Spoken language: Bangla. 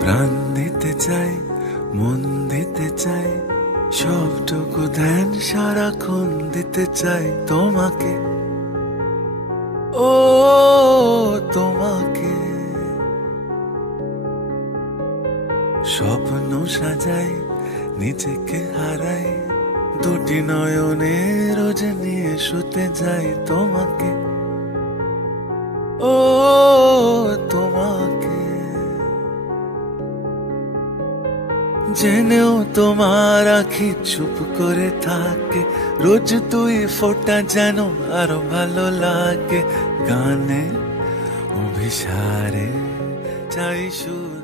প্রাণ দিতে চাই, মন দিতে চাই, সবটুকু ধ্যান সারাক্ষণ দিতে চাই তোমাকে, ও তোমাকে। স্বপ্ন সাজাই, নিজেকে হারাই, দুটি নয়নে রোজ নিয়ে শুতে যাই তোমাকে, ও তোমাকে। জেনেও তোমার আখি চুপ করে থাকে, রোজ তুই ফোঁটা যেন আরো ভালো লাগে। গানে অভিসারে চাই সুর।